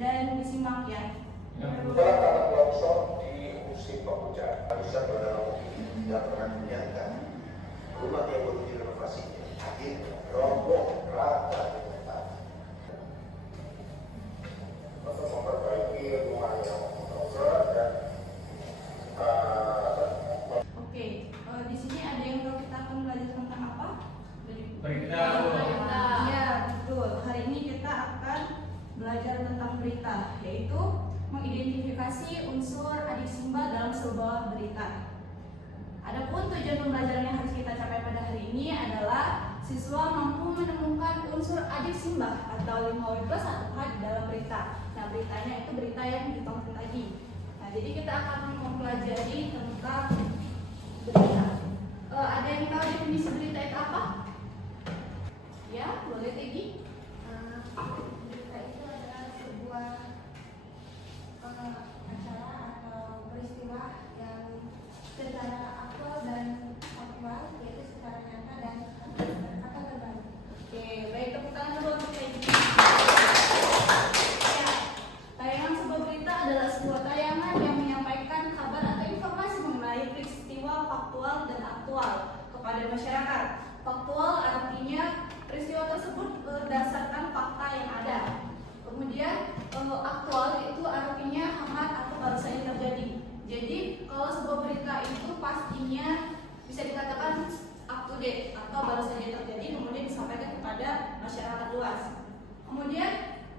dan disimak ya. Tanah longsor di musim penghujan bisa berdalam tidak pernah menyangka rumah yang baru direnovasinya akhirnya roboh rata dengan tanah. Untuk memperbaiki rumah yang longsor dan Oke, di sini ada yang mau kita akan belajar tentang apa? Berita. Ya, betul. Hari ini kita akan belajar tentang berita, yaitu mengidentifikasi unsur adisimba dalam sebuah berita. Adapun tujuan pembelajaran yang harus kita capai pada hari ini adalah siswa mampu menemukan unsur adisimba atau 5W plus atau H di dalam berita. Nah, beritanya itu berita yang ditonton tadi. Nah, jadi kita akan mempelajari tentang berita. Ada yang tahu definisi berita itu apa? Ya, boleh Tegi. Berita itu adalah sebuah acara atau peristiwa yang secara aktual dan faktual, yaitu secara nyata dan atau berbalik. Oke, baik, tepuk tangan dulu untuk Tegi. Ya, tayangan sebuah berita adalah sebuah tayangan yang menyampaikan kabar atau informasi mengenai peristiwa faktual dan aktual kepada masyarakat. Faktual artinya peristiwa tersebut berdasarkan fakta yang ada. Kemudian aktual itu artinya hangat atau baru saja terjadi. Jadi kalau sebuah berita itu pastinya bisa dikatakan up to date atau baru saja terjadi, kemudian disampaikan kepada masyarakat luas. Kemudian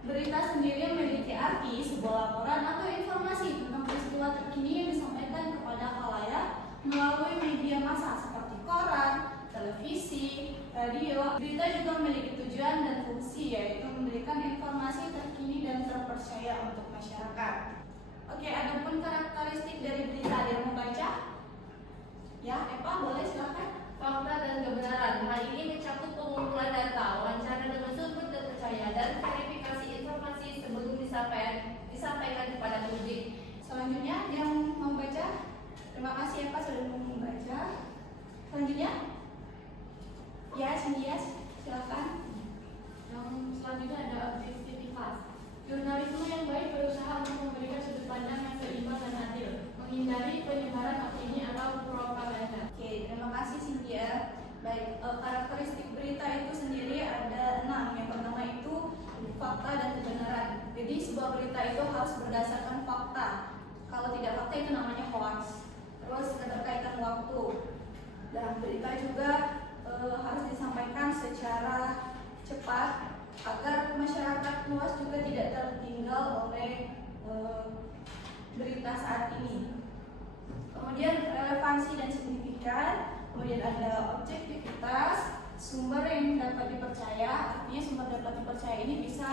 berita sendiri memiliki arti sebuah laporan atau informasi tentang peristiwa terkini yang disampaikan kepada khalayak melalui media massa seperti koran, televisi, radio. Berita juga memiliki tujuan dan fungsi, yaitu memberikan informasi terkini dan terpercaya untuk masyarakat. Oke, adapun karakteristik dari berita, ada yang mau baca? Ya, Eva boleh silakan. Fakta dan kebenaran. Hal ini mencakup pengumpulan data, wawancara dengan sumber terpercaya, dan verifikasi informasi sebelum disampaikan kepada publik. Selanjutnya yang membaca, terima kasih Eva sudah membaca. Selanjutnya, Yes, silakan. Yang selanjutnya ada objektivitas. Jurnalisme yang baik berusaha untuk memberikan sudut pandang yang seimbang dan adil, menghindari penyebaran opini atau propaganda. Oke, terima kasih Cynthia. Baik, karakteristik berita itu sendiri ada 6. Yang pertama itu fakta dan kebenaran. Jadi sebuah berita itu harus berdasarkan fakta. Kalau tidak fakta itu namanya hoax. Terus keterkaitan waktu. Dan berita juga harus disampaikan secara cepat agar masyarakat luas juga tidak tertinggal oleh berita saat ini. Kemudian relevansi dan signifikan, kemudian ada objektivitas, sumber yang dapat dipercaya. Artinya sumber dapat dipercaya ini bisa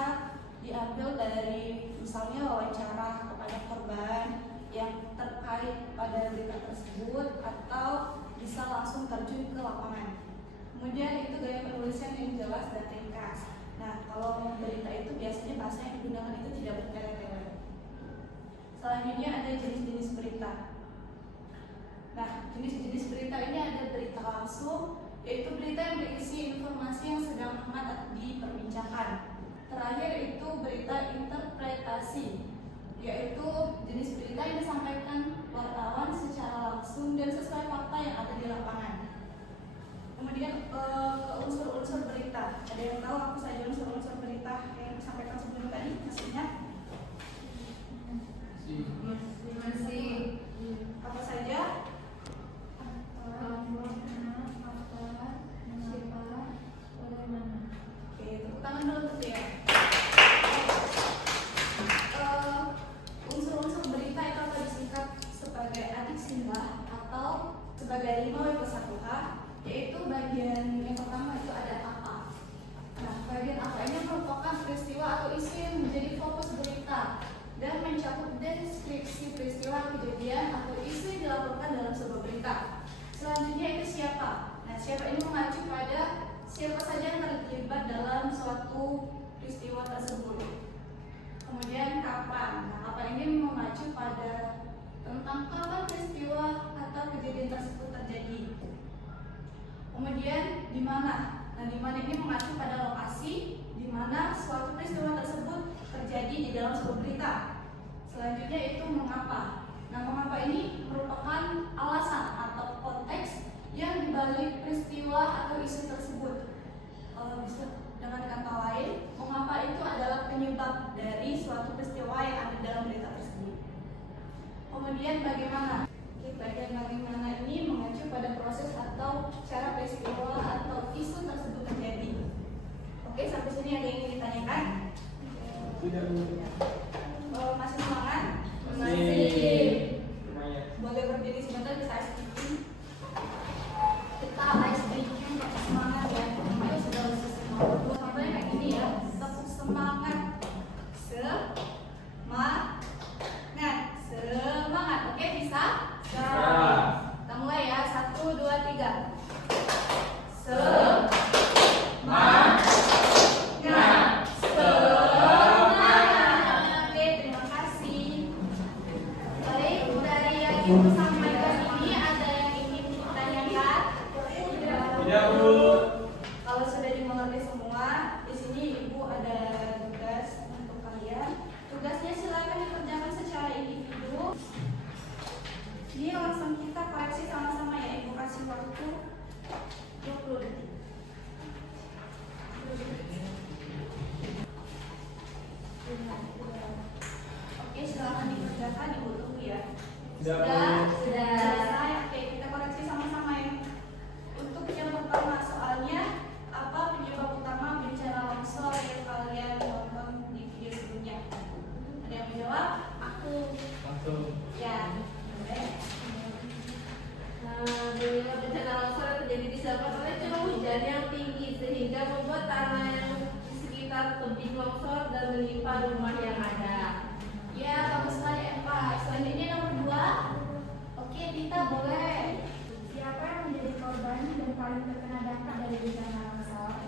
diambil dari misalnya wawancara kepada korban yang terkait pada berita tersebut, atau bisa langsung terjun ke lapangan. Kemudian itu gaya penulisan yang jelas dan ringkas. Nah, kalau berita itu biasanya bahasa yang digunakan itu tidak bertele-tele. Selanjutnya ada jenis-jenis berita. Nah, jenis-jenis berita ini ada berita langsung, yaitu berita yang berisi informasi yang sedang hangat diperbincangkan. Terakhir itu berita interpretasi, yaitu jenis berita yang disampaikan wartawan secara langsung dan sesuai fakta yang ada di lapangan. Kemudian ke unsur-unsur berita. Ada yang tahu apa saja unsur-unsur berita yang disampaikan sebelum tadi? Masih ingat? Masih. Apa saja? Oke, tepuk tangan dulu untuk dia. Unsur-unsur berita itu akan disingkat sebagai adisimba atau sebagai 5W plus 1H, yaitu bagian yang pertama itu ada apa. Nah, bagian apa ini merupakan peristiwa atau isu yang menjadi fokus berita dan mencakup deskripsi peristiwa, kejadian atau isu yang dilaporkan dalam sebuah berita. Selanjutnya itu siapa. Nah, siapa ini mengacu pada siapa saja yang terlibat dalam suatu peristiwa tersebut. Kemudian kapan. Nah, kapan ini mengacu pada tentang kapan peristiwa atau kejadian tersebut terjadi. Kemudian di mana. Nah, di mana ini mengacu pada lokasi di mana suatu peristiwa tersebut terjadi di dalam sebuah Masih semangat? Boleh berdiri sebentar, bisa ice breaking. Kita ice breaking pakai semangat ya. Ayo sudah semangat. Contohnya kayak gini ya. Tepuk semangat. Semangat. Oke, bisa? Kita mulai ya. 1, 2, 3. Semangat. Oke, terima kasih. Baik, dari yang ibu sampaikan ini ada yang ingin ditanyakan? Tidak, Bu. Kalau sudah dimengerti semua, di sini ibu ada tugas untuk kalian. Tugasnya silakan dikerjakan secara individu. Ini langsung kita koreksi sama-sama ya. Ibu kasih waktu 20 detik. Oke, silakan dikerjakan, ibu tunggu ya. Sudah selesai. Oke, kita koreksi sama-sama ya. Untuk yang pertama, soalnya apa penyebab utama bencana longsor yang kalian tonton di video sebelumnya? Ada yang menjawab? Aku. Ya, boleh. Penyebab bencana longsor yang terjadi disebabkan oleh curah hujan yang tinggi sehingga membuat tanah yang di sekitar tebing longsor dan menimpa rumah yang ada. Ya, bagus sekali Eva. Selanjutnya nomor 2. Oke, Tita boleh. Siapa yang menjadi korban dan paling terkena dampak dari bencana longsor?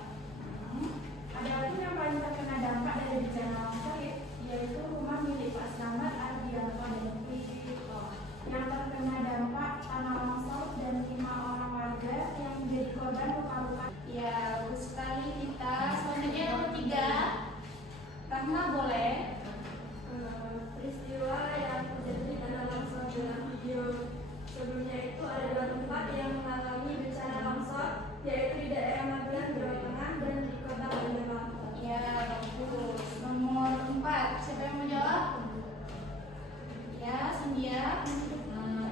Adapun yang paling terkena dampak dari bencana longsor yaitu rumah milik Pak Slamet Ardianto dan Tito, yang terkena dampak tanah longsor dan 5 orang warga yang menjadi korban luka-luka. Ya, bagus sekali Tita. Selanjutnya nomor 3. Rahma boleh. Peristiwa yang terjadi di tanah longsor dalam video sebelumnya itu ada 2 tempat yang mengalami bencana longsor, yaitu di daerah Magelang, Jawa Tengah dan di Kota Bandung. Ya, bagus. Nomor 4. Siapa yang menjawab? Ya, Sandia.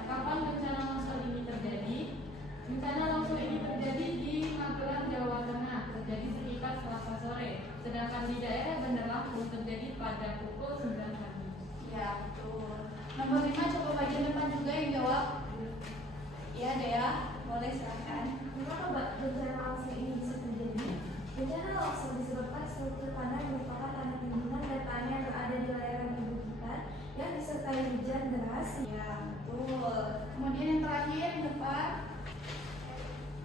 Kapan bencana longsor ini terjadi? Bencana longsor ini terjadi di Magelang, Jawa Tengah, terjadi sekitar Selasa sore. Sedangkan di daerah Bandar Lampung terjadi pada pukul 9 pagi. Ya, betul. Nomor 5, coba bagian depan juga yang jawab. Ya, Dea. Boleh, silakan. Mengapa bencana longsor ini bisa terjadi? Bencana longsor disebabkan struktur tanah yang merupakan tanah timbunan dan tanah yang berada di lereng perbukitan yang disertai hujan deras. Ya, betul. Kemudian yang terakhir yang depan.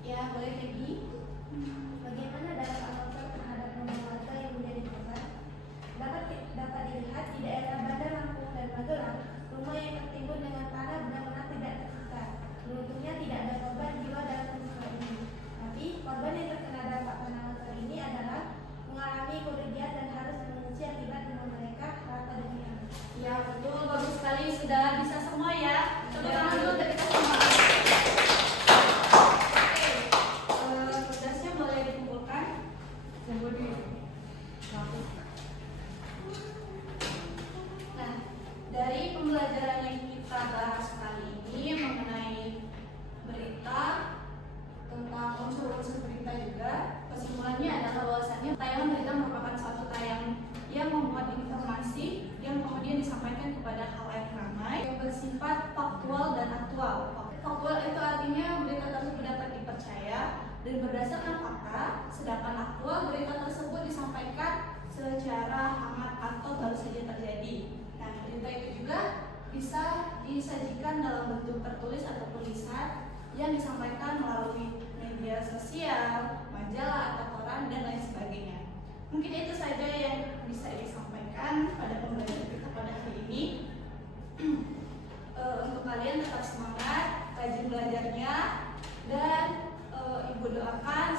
Ya, boleh Debbie. Bagaimana dampak longsor terhadap rumah warga yang menjadi korban? Dapat dilihat di daerah Bandar Lampung dan Magelang, rumah yang tertimbun dengan tanah benar-benar tidak terbuka. Beruntungnya tidak ada korban jiwa dalam peristiwa ini. Tapi korban yang terkena dampak tanah longsor ini adalah mengalami kerugian dan harus mengungsi akibat rumah mereka rata dengan tanah. Ya, betul. Bagus sekali. Sudah bisa semua ya. Tepuk tangan dulu untuk kita semua. Oke. Tugasnya boleh dikumpulkan. Nah, dari pembelajaran yang kita bahas kali ini mengenai berita tentang unsur-unsur berita juga, kesimpulannya adalah bahwasannya tayangan berita merupakan suatu tayangan yang membuat informasi yang kemudian disampaikan kepada halayak ramai yang bersifat faktual dan aktual. Faktual itu artinya berita tersebut dapat dipercaya dan berdasarkan fakta, sedangkan aktual berita tersebut disampaikan secara hangat atau baru saja terjadi. Nah, berita itu juga bisa disajikan dalam bentuk tertulis ataupun lisan yang disampaikan melalui media sosial, majalah atau koran dan lain sebagainya. Mungkin itu saja yang bisa disampaikan pada pembelajaran kita pada hari ini. Untuk kalian tetap semangat, rajin belajarnya, dan ibu doakan